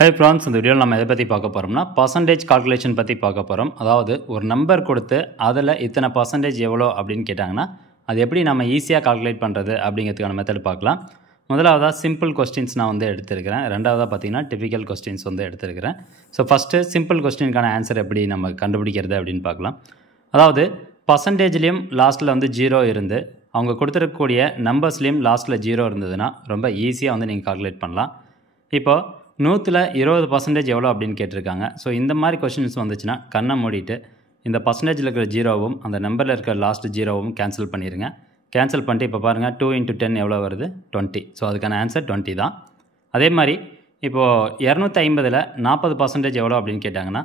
Hi friends, இந்த வீடியோவில் நம்ம எதை பற்றி பார்க்க போகிறோம்னா பர்சன்டேஜ் கால்குலேஷன் பற்றி பார்க்க போகிறோம். அதாவது ஒரு நம்பர் கொடுத்து அதில் இத்தனை பர்சன்டேஜ் எவ்வளோ அப்படின்னு கேட்டாங்கன்னா அது எப்படி நம்ம ஈஸியாக கால்குலேட் பண்ணுறது அப்படிங்கிறதுக்கான மெத்தட் பார்க்கலாம். முதலாவதாக சிம்பிள் கொஸ்டின்ஸ் நான் வந்து எடுத்துருக்கிறேன். ரெண்டாவதாக பார்த்தீங்கன்னா டிஃபிகல்ட் கொஸ்டின்ஸ் வந்து எடுத்துருக்கிறேன். ஸோ ஃபஸ்ட்டு சிம்பிள் கொஸ்டினுக்கான ஆன்சர் எப்படி நம்ம கண்டுபிடிக்கிறது அப்படின்னு பார்க்கலாம். அதாவது பர்சன்டேஜ்லேயும் லாஸ்ட்டில் வந்து 0 இருந்து அவங்க கொடுத்துருக்கக்கூடிய நம்பர்ஸ்லேயும் லாஸ்ட்டில் 0 இருந்ததுன்னா ரொம்ப ஈஸியாக வந்து நீங்கள் கால்குலேட் பண்ணலாம். இப்போது 100ல் 20% எவ்வளோ அப்படின்னு கேட்டிருக்காங்க. ஸோ இந்த மாதிரி கொஸ்டின்ஸ் வந்துச்சுன்னா கண்ணை மூடிட்டு இந்த பர்சன்டேஜில் இருக்கிற 0வும் அந்த நம்பரில் இருக்கிற லாஸ்ட் 0வும் கேன்சல் பண்ணிடுங்க. கேன்சல் பண்ணிட்டு இப்போ பாருங்கள் 2 × 10 எவ்வளோ வருது? 20. ஸோ அதுக்கான ஆன்சர் 20 தான். அதே மாதிரி இப்போது 250ல் 40% எவ்வளோ அப்படின்னு கேட்டாங்கன்னா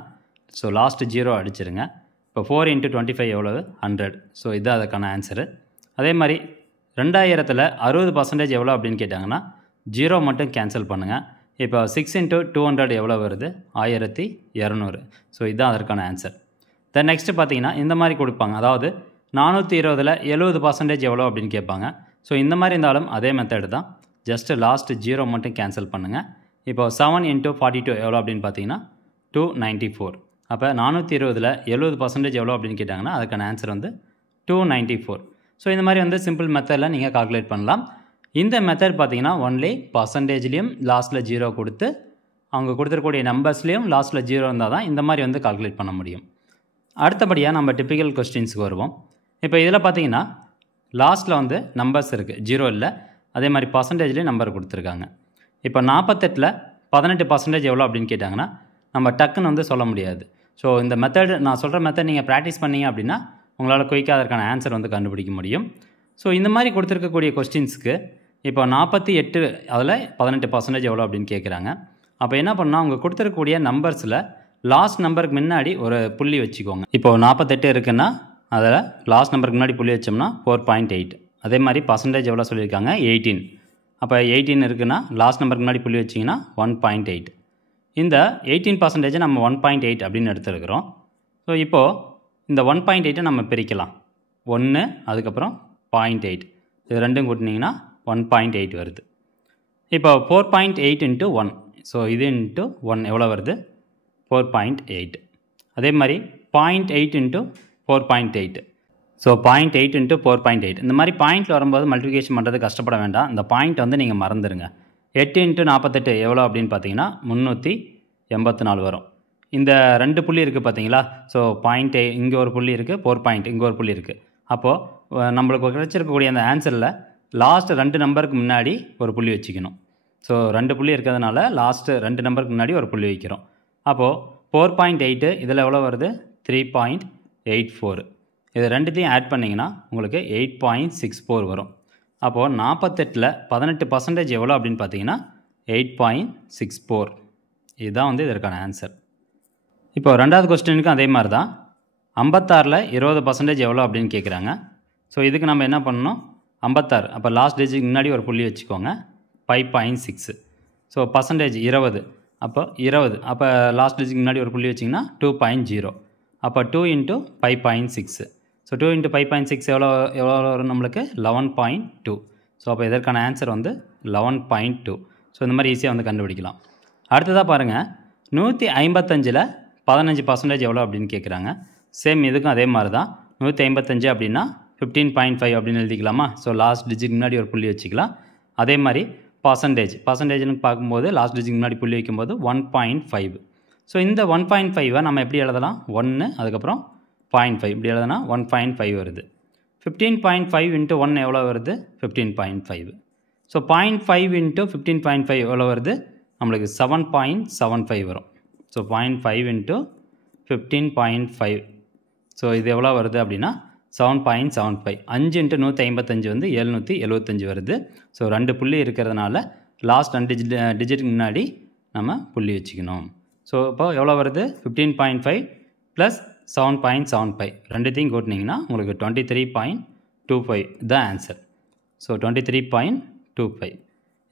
ஸோ லாஸ்ட் 0 அடிச்சிருங்க. இப்போ 4 × 25 எவ்வளவு? 100. ஸோ இதுதான் அதுக்கான ஆன்சரு. அதே மாதிரி 2000ல் 60% எவ்வளோ அப்படின்னு கேட்டாங்கன்னா 0 மட்டும் கேன்சல் பண்ணுங்கள். இப்போ 6 × 200 எவ்வளோ வருது? 1200. ஸோ இதுதான் அதற்கான ஆன்சர். தென் நெக்ஸ்ட்டு பார்த்தீங்கன்னா இந்த மாதிரி கொடுப்பாங்க. அதாவது 420ல் 70% எவ்வளோ அப்படின்னு கேட்பாங்க. ஸோ இந்த மாதிரி இருந்தாலும் அதே மெத்தட் தான். ஜஸ்ட்டு லாஸ்ட் 0 மட்டும் கேன்சல் பண்ணுங்கள். இப்போ 7 × 42 எவ்வளோ அப்படின்னு பார்த்தீங்கன்னா 294. அப்போ 420ல் 70% எவ்வளோ அப்படின்னு கேட்டாங்கன்னா அதுக்கான ஆன்சர் வந்து 294. ஸோ இந்த மாதிரி வந்து சிம்பிள் மெத்தடில் நீங்கள் கால்குலேட் பண்ணலாம். இந்த மெத்தட் பார்த்தீங்கன்னா ஒன்லி பர்சன்டேஜ்லேயும் லாஸ்ட்டில் 0 கொடுத்து அவங்க கொடுத்துருக்கூடிய நம்பர்ஸ்லேயும் லாஸ்ட்டில் 0 இருந்தால் தான் இந்த மாதிரி வந்து கால்குலேட் பண்ண முடியும். அடுத்தபடியாக நம்ம டிப்பிக்கல் கொஸ்டின்ஸுக்கு வருவோம். இப்போ இதில் பார்த்தீங்கன்னா லாஸ்ட்டில் வந்து நம்பர்ஸ் இருக்குது, 0 இல்லை. அதே மாதிரி பர்சன்டேஜ்லேயும் நம்பர் கொடுத்துருக்காங்க. இப்போ 48ல் 18% எவ்வளோ அப்படின்னு கேட்டாங்கன்னா நம்ம டக்குன்னு வந்து சொல்ல முடியாது. ஸோ இந்த மெத்தட் நான் சொல்கிற மெத்தட் நீங்கள் ப்ராக்டிஸ் பண்ணீங்க அப்படின்னா உங்களால் குயிக்காக அதற்கான ஆன்சர் வந்து கண்டுபிடிக்க முடியும். ஸோ இந்த மாதிரி கொடுத்துருக்கக்கூடிய கொஸ்டின்ஸுக்கு இப்போ 48 அதில் 18% எவ்வளோ அப்படின்னு கேட்குறாங்க. அப்போ என்ன பண்ணால் அவங்க கொடுத்துருக்கக்கூடிய நம்பர்ஸில் லாஸ்ட் நம்பருக்கு முன்னாடி ஒரு புள்ளி வச்சுக்கோங்க. இப்போது 48 இருக்குன்னா அதில் லாஸ்ட் நம்பருக்கு முன்னாடி புள்ளி வச்சோம்னா 4.8. அதே மாதிரி பர்சன்டேஜ் எவ்வளோ சொல்லியிருக்காங்க? 18. அப்போ 18 இருக்குன்னா லாஸ்ட் நம்பருக்கு முன்னாடி புள்ளி வச்சிங்கன்னா 1.8. இந்த 18% நம்ம 1.8 அப்படின்னு எடுத்துருக்கிறோம். ஸோ இப்போது இந்த 1.8 நம்ம பிரிக்கலாம். 1 அதுக்கப்புறம் 0.8 இது ரெண்டும் கூட்டினீங்கன்னா 1.8 வருது. இப்போ 4.8 × 1. ஸோ இது இன்ட்டு 1 எவ்வளோ வருது? 4.8. அதே மாதிரி 0.8 × 4.8. ஸோ 0.8 × 4.8. இந்த மாதிரி பாயிண்டில் வரும்போது மல்டிபிகேஷன் பண்ணுறது கஷ்டப்பட வேண்டாம். இந்த பாயிண்ட் வந்து நீங்கள் மறந்துடுங்க. 8 × 48 எவ்வளோ அப்படின்னு பார்த்தீங்கன்னா 384 வரும். இந்த 2 புள்ளி இருக்குது பார்த்தீங்களா? ஸோ 0.8 இங்கே ஒரு புள்ளி இருக்குது, 4. இங்கே ஒரு புள்ளி இருக்குது. அப்போது நம்மளுக்கு கிடைச்சிருக்கக்கூடிய அந்த ஆன்சரில் லாஸ்ட் 2 நம்பருக்கு முன்னாடி ஒரு புள்ளி வச்சுக்கணும். ஸோ 2 புள்ளி இருக்கிறதுனால லாஸ்ட்டு 2 நம்பருக்கு முன்னாடி ஒரு புள்ளி வைக்கிறோம். அப்போது 4.8 இதில் எவ்வளோ வருது? 3.84. இது ரெண்டுத்தையும் ஆட் பண்ணிங்கன்னா உங்களுக்கு 8.64 வரும். அப்போது 48ல் 18% எவ்வளோ அப்படின்னு பார்த்தீங்கன்னா 8.64. இதுதான் வந்து இதற்கான ஆன்சர். இப்போ ரெண்டாவது கொஸ்டினுக்கும் அதே மாதிரி தான். 56ல் 20% எவ்வளோ அப்படின்னு கேட்குறாங்க. ஸோ இதுக்கு நம்ம என்ன பண்ணணும்? 56 அப்போ லாஸ்ட் டிஜிட் முன்னாடி ஒரு புள்ளி வச்சுக்கோங்க. 5.6. So percentage 20. அப்போ 20 அப்போ லாஸ்ட் டிஜிட் முன்னாடி ஒரு புள்ளி வச்சிங்கன்னா 2.0. அப்போ 2 × 5.6. ஸோ 2 × 5.6 எவ்வளோ வரும் நம்மளுக்கு? 11.2. ஸோ அப்போ இதற்கான ஆன்சர் வந்து 11.2. ஸோ இந்த மாதிரி ஈஸியாக வந்து கண்டுபிடிக்கலாம். அடுத்ததாக பாருங்கள், 155ல் 15% எவ்வளோ அப்படின்னு கேட்குறாங்க. சேம் இதுக்கும் அதே மாதிரி தான். 155 அப்படின்னா 15.5 அப்படின்னு எழுதிக்கலாமா? ஸோ லாஸ்ட் டிஜிட் முன்னாடி ஒரு புள்ளி வச்சுக்கலாம். அதே மாதிரி பர்சன்டேஜ்னு பார்க்கும்போது லாஸ்ட் டிஜிட் முன்னாடி புள்ளி வைக்கும்போது 1.5. ஸோ இந்த 1.5 நம்ம எப்படி எழுதலாம்? 1 அதுக்கப்புறம் 0.5 இப்படி எழுதுனா 1.5 வருது. 15.5 × 1 எவ்வளோ வருது? 15.5. ஸோ 0.5 × 15.5 எவ்வளோ வருது? நம்மளுக்கு 7.75 வரும். ஸோ 0.5 × 15.5. ஸோ இது எவ்வளோ வருது அப்படின்னா 7.75. 5 × 155 வந்து 775 வருது. ஸோ 2 புள்ளி இருக்கிறதுனால லாஸ்ட் 2 டிஜிட்டுக்கு முன்னாடி நம்ம புள்ளி வச்சுக்கணும். ஸோ இப்போ எவ்வளோ வருது? 15.5 + 7.75 ரெண்டுத்தையும் கூட்டினீங்கன்னா உங்களுக்கு 23.25 தான் ஆன்சர். ஸோ 23.25.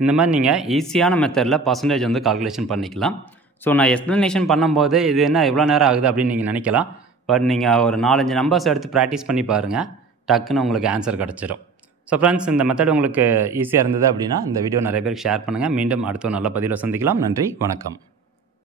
இந்த மாதிரி நீங்கள் ஈஸியான மெத்தடில் பர்சன்டேஜ் வந்து கால்குலேஷன் பண்ணிக்கலாம். ஸோ நான் எக்ஸ்ப்ளனேஷன் பண்ணும்போது இது என்ன எவ்வளோ நேரம் ஆகுது அப்படின்னு நீங்கள் நினைக்கலாம். பட் நீங்கள் ஒரு 4-5 நம்பர்ஸ் எடுத்து ப்ராக்டிஸ் பண்ணி பாருங்கள், டக்குன்னு உங்களுக்கு ஆன்சர் கிடச்சிரும். ஸோ ஃப்ரெண்ட்ஸ், இந்த மெத்தட் உங்களுக்கு ஈஸியாக இருந்தது அப்படின்னா இந்த வீடியோ நிறைய பேருக்கு ஷேர் பண்ணுங்கள். மீண்டும் அடுத்த ஒரு நல்ல பதிவில் சந்திக்கலாம். நன்றி, வணக்கம்.